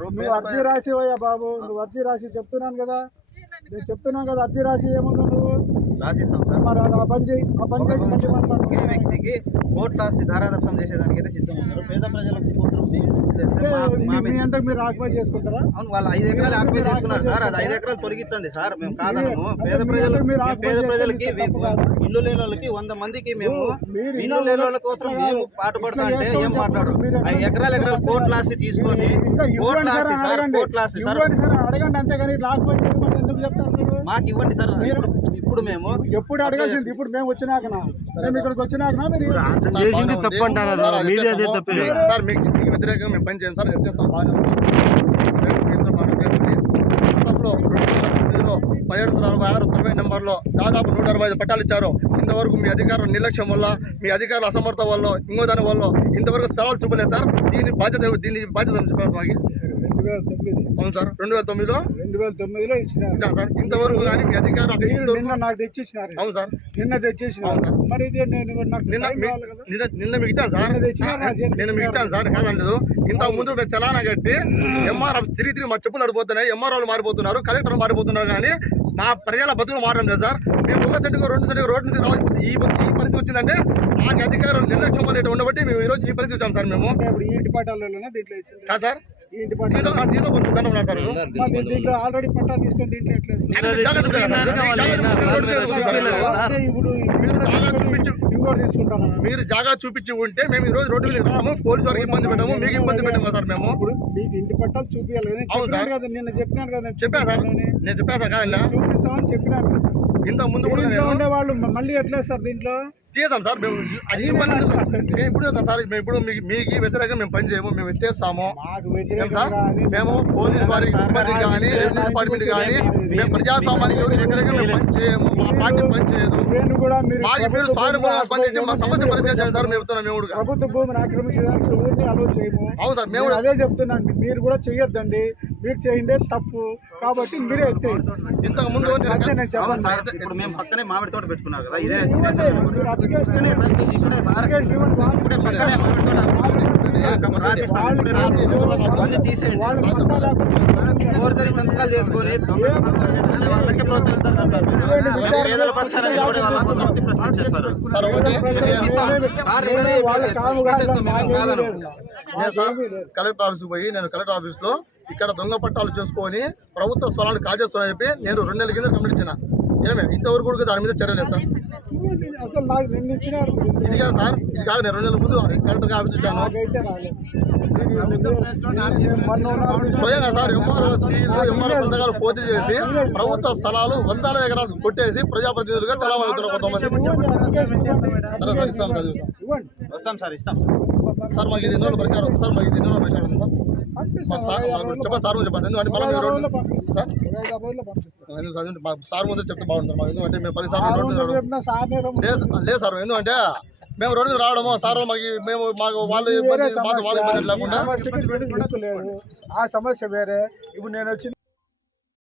నువ్వు అర్జీ రాసివయ్యా బాబు, నువ్వు అర్జీ రాసి చెప్తున్నాను కదా, నేను చెప్తున్నాను కదా, అర్జీ రాసి ఏముందో నువ్వు రాసిస్తాం సార్. మరి ఆ పని చేసి ఒకే వ్యక్తికి కోర్టు ఆస్తి ధారాదత్తం చేసేదానికి అయితే సిద్ధం ఉన్నారు. పేద ప్రజలకు మాత్రం మీ అంతకు మీరు ఆక్యుపై చేసుకుంటారా? అవును, వాళ్ళు 5 ఎకరాలు ఆక్యుపై చేసుకున్నారు సార్. అది 5 ఎకరాలు తొలగించండి సార్, మేము కాదనము. పేద ప్రజలకి ఇల్లు లేని వాళ్ళకి 100 మందికి మేము ఇల్లు లేని వాళ్ళ కోసం మేము పాటుపడతా అంటే ఏం మాట్లాడరు. 5 ఎకరాలు కోర్టు ఆస్తి తీసుకొని కోర్టు ఆస్తి సార్, కోర్టు ఆస్తి సార్ అడగండి అంతేగాని ఆక్యుపై చేసుకోమని ఎందుకు చెప్తారు? మాకు ఇవ్వండి సార్. ఇప్పుడు మేము ఎప్పుడు అడగాల్సింది, ఇప్పుడు మేము వచ్చినాకనా, మేము ఇక్కడికి వచ్చినాకనా మీరు చేసింది తప్పు అంటారా సార్? మీడియాదే తప్పే సార్. మీకు వ్యతిరేకంగా మేము పని చేయండి సార్. వ్యత్యాసం గతంలో 2009లో 1766 సర్వే నెంబర్లో దాదాపు 165 పట్టాలు ఇచ్చారు. ఇంతవరకు మీ అధికారుల నిర్లక్ష్యం వల్ల, మీ అధికారుల అసమర్థత వల్ల, ఇంకో దాని వల్ల ఇంతవరకు స్థలాలు చూపలేదు సార్. దీని బాధ్యత చెప్పారు మాకు. 2009 అవును సార్, 2009లో ఇచ్చినారు సార్. ఇంతవరకు కానీ మీ అధికారులు నిన్న నాకు తెచ్చిచ్చినారు. అవును సార్, నిన్న తెచ్చేసినారు సార్. మరి ఇది నిన్న మీకు ఇచ్చాను సార్. నేను మీకు ఇచ్చాను సార్, కాదండి. ఇంతకు ముందు మేము చలానా కట్టి ఎంఆర్ తిరిగి మా చెప్పులు నడిపోతున్నాయి, ఎంఆర్ఓలు మారిపోతున్నారు, కలెక్టర్ మారిపోతున్నారు, కానీ మా ప్రజల బతుకులు మారడం లేదు సార్. మేము 1 సెంటుకు 2 సెంటుకు రోడ్డు మీద ఈ పరిస్థితి వచ్చిందంటే మాకు అధికారులు నిర్లక్ష్యం అనేది ఉండబట్టి మేము ఈ రోజు ఈ పరిస్థితి వచ్చాం సార్. మేము ఈ ఇంటి పట్టాలలోనే దీంట్లో కాదు సార్, ఇంటి దీనిలో కొంత దండం ఉన్నారు సార్. దీంట్లో ఆల్రెడీ పట్టా తీసుకొని దీంట్లో ఎట్లేదు. మీరు జాగా చూపించి ఉంటే మేము ఈ రోజు రోడ్డు మీద రాము, పోలీసు వారికి ఇబ్బంది పెట్టాము, మీకు ఇబ్బంది పెట్టాము సార్. మేము ఇప్పుడు మీకు ఇంటి పట్టాలు చూపించాలి కదా. అవును సార్, నిన్న చెప్పినాను కదా, చెప్పాను సార్, నేను చెప్పాను సార్. కాదా చూపిస్తామని చెప్పినాను. ఇంత ముందు కూడా ఉండేవాళ్ళు మళ్ళీ ఎట్లా సార్ దీంట్లో చేసాం సార్. మేము అది ఇబ్బంది మేము ఇప్పుడు సార్, మేము ఇప్పుడు మీకు వ్యతిరేకంగా మేము పని చేయము, మేము ఎత్తేస్తాము సార్. మేము పోలీస్ వారికి సిబ్బంది కానీ, రెవెన్యూ డిపార్ట్మెంట్ కానీ, మేము ప్రజాస్వామ్యానికి ఎవరు వ్యతిరేకంగా మేము పని చేయము, మా పార్టీ పని చేయదు. మాకు మీరు సానుకూలంగా స్పందించి మా సమస్య పరిష్కరించండి సార్. మేము ప్రభుత్వ భూమిని ఆక్రమించడానికి ఊరిని అలో చేయము. అవును సార్, మేము అదే చెప్తున్నాను. మీరు కూడా చెయ్యొద్దండి, మీరు చేయండి తప్పు కాబట్టి మీరే ఎత్తేయండి. ఇంతకు ముందు ఇప్పుడు మేము పక్కనే మామిడి తోట పెట్టుకున్నారు కదా, ఇదే ఫోర్జరీ సంతకాలు చేసుకొని దొంగ సంతకాలు చేసుకునే వాళ్ళకి ప్రోత్సహిస్తారు కదా సార్. పేదల పక్షాన నిలబడే వాళ్ళకి ప్రశ్నించేస్తారు సార్. కలెక్టర్ ఆఫీస్కి పోయి నేను కలెక్టర్ ఆఫీస్ లో ఇక్కడ దొంగ పట్టాలు చేసుకొని ప్రభుత్వ స్థలాలు కాజేస్తున్నా చెప్పి నేను 2 నెలల కింద కంప్లీట్ ఇచ్చిన. ఇంతవరకు కూడా దాని మీద చర్య లేదు సార్. అసలు నాకు నిన్న ఇచ్చినారు. ఇది కాదు సార్, ఇది కాదు. నేను 2 నెలల ముందు కలెక్టర్ ఆఫీస్ ఇచ్చాను స్వయంగా సార్. ఎంఆర్ఓ సంతకాలు పోటీ చేసి ప్రభుత్వ స్థలాలు 100 ఎకరాలు కొట్టేసి ప్రజాప్రతినిధులుగా చాలా అవుతున్నారు కొంతమంది. సరే సార్, ఇస్తాం సార్, వస్తాం సార్, ఇస్తాం సార్. మాకు ఇది 2 రోజుల పరిష్కారం సార్, మాకు ఇది 2 రోజుల పరిష్కారం ఉంది సార్. చెప్పండి సార్, చెప్పండి. ఎందుకంటే మనం సార్ సార్ ముందు చెప్తే బాగుంటుంది మాకు. ఎందుకంటే మేము 10 సార్లు లేదు సార్. ఎందుకంటే మేము రోడ్డు మీద రావడము సార్ మాకు వాళ్ళు ఇబ్బంది లేకుండా ఆ సమస్య వేరే. ఇప్పుడు నేను వచ్చింది